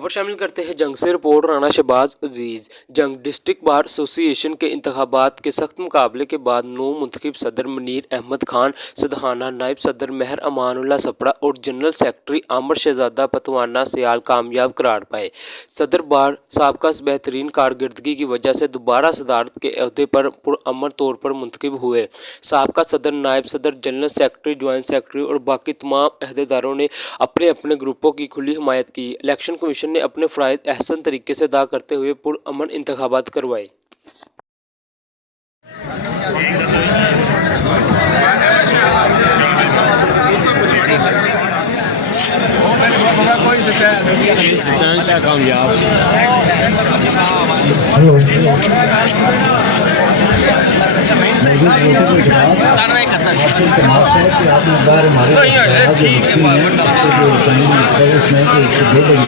खबर शामिल करते हैं जंग से। रिपोर्ट राना शहबाज अजीज। जंग डिस्ट्रिक्ट बार एसोसिएशन के इंतखाबात के सख्त मुकाबले के बाद नौ मुंतखब सदर मुनीर अहमद खान सदहाना, नायब सदर महर अमानुल्लाह सपड़ा और जनरल सेक्रेटरी आमर शहजादा पतवाना सियाल कामयाब करार पाए। सदर बार साबका बेहतरीन कारकर्दगी की वजह से दोबारा सदारत के अहदे पर पुरअमन तौर पर मुंतखब हुए। साबका सदर, नायब सदर, जनरल सेक्रेटरी, ज्वाइंट सेक्रेटरी और बाकी तमाम अहदेदारों ने अपने अपने ग्रुपों की खुली हिमायत की। इलेक्शन कमीशन ने अपने फ़राइज़ अहसन तरीके से अदा करते हुए पुरअमन इंतखाबात करवाए। कामयाब आपने बार हमारे